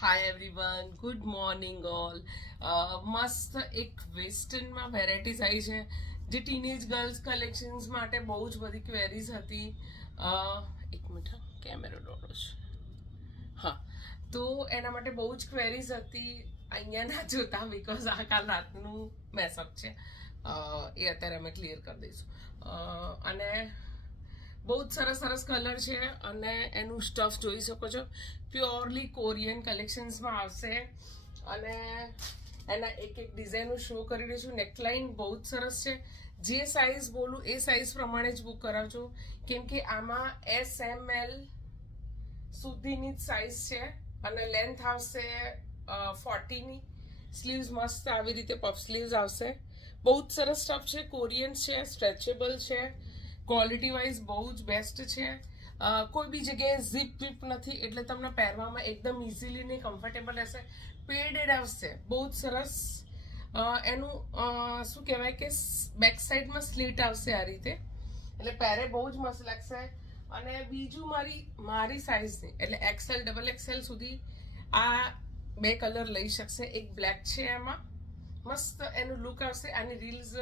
હાય everyone, good morning all. મસ્ત એક વેસ્ટર્નમાં varieties આવી છે જે ટીનેજ ગર્લ્સ કલેક્શન્સ માટે બહુ જ બધી ક્વેરીઝ હતી. એક મિનિટ, કેમેરો દોડો છે. હા, તો એના માટે બહુ જ ક્વેરીઝ હતી. અહીંયા ના જોતા બિકોઝ આ કાલ રાતનું મેસઅપ છે. એ અત્યારે અમે ક્લિયર કરી દઈશું. અને બહુ જ સરસ સરસ કલર છે અને એનું સ્ટફ જોઈ શકો છો. પ્યોરલી કોરિયન કલેક્શન્સમાં આવશે અને એના એક એક ડિઝાઇન હું શો કરી રહી છું. નેકલાઇન બહુ જ સરસ છે. જે સાઇઝ બોલું એ સાઇઝ પ્રમાણે જ બુક કરાવજો, કેમ કે આમાં SML સુધીની જ સાઇઝ છે અને લેન્થ આવશે 40ની. સ્લીવ્સ મસ્ત આવી રીતે પફ સ્લીવ્સ આવશે. બહુ જ સરસ સ્ટફ છે, કોરિયન છે, સ્ટ્રેચેબલ છે, ક્વોલિટી વાઇઝ બહુ જ બેસ્ટ છે. કોઈ બી જગ્યાએ ઝીપ વીપ નથી, એટલે તમને પહેરવામાં એકદમ ઇઝીલી નહીં, કમ્ફર્ટેબલ રહેશે. પેડેડ આવશે, બહુ જ સરસ. એનું શું કહેવાય કે બેક સાઈડમાં સ્લીટ આવશે આ રીતે, એટલે પહેરે બહુ જ મસ્ત લાગશે. અને બીજું મારી સાઇઝની એટલે XL XXL સુધી આ બે કલર લઈ શકશે. એક બ્લેક છે, એમાં મસ્ત એનું લુક આવશે. આની રીલ્સ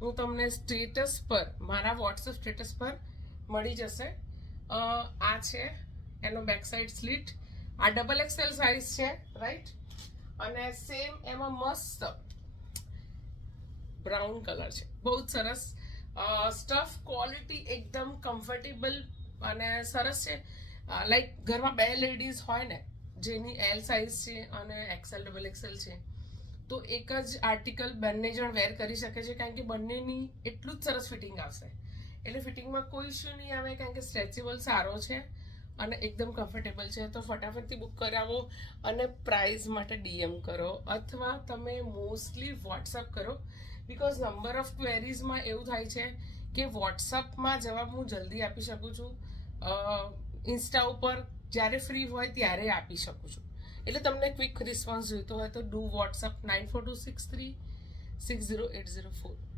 હું તમને સ્ટેટસ પર, મારા વોટ્સઅપ સ્ટેટસ પર મળી જશે. આ છે એનો બેક સાઈડ સ્લીટ. આ XXL સાઇઝ છે, રાઈટ. અને સેમ એમાં મસ્ત બ્રાઉન કલર છે, બહુ જ સરસ. સ્ટફ ક્વોલિટી એકદમ કમ્ફર્ટેબલ અને સરસ છે. લાઈક ઘરમાં બે લેડીઝ હોય ને, જેની L સાઇઝ છે અને XL XXL છે, તો એક જ આર્ટિકલ બંને જણ વેર કરી શકે છે, કારણ કે બંનેની એટલું જ સરસ ફિટિંગ આવશે. એટલે ફિટિંગમાં કોઈ ઇશ્યુ નહીં આવે, કારણ કે સ્ટ્રેચેબલ સારો છે અને એકદમ કમ્ફર્ટેબલ છે. તો ફટાફટથી બુક કરાવો અને પ્રાઇઝ માટે DM કરો, અથવા તમે મોસ્ટલી વોટ્સઅપ કરો, બિકોઝ નંબર ઓફ ક્વેરીઝમાં એવું થાય છે કે વોટ્સઅપમાં જવાબ હું જલ્દી આપી શકું છું, ઇન્સ્ટા ઉપર જ્યારે ફ્રી હોય ત્યારે આપી શકું છું. એટલે તમને ક્વિક રિસ્પોન્સ જોઈતો હોય તો ડુ વોટ્સઅપ 9426360804.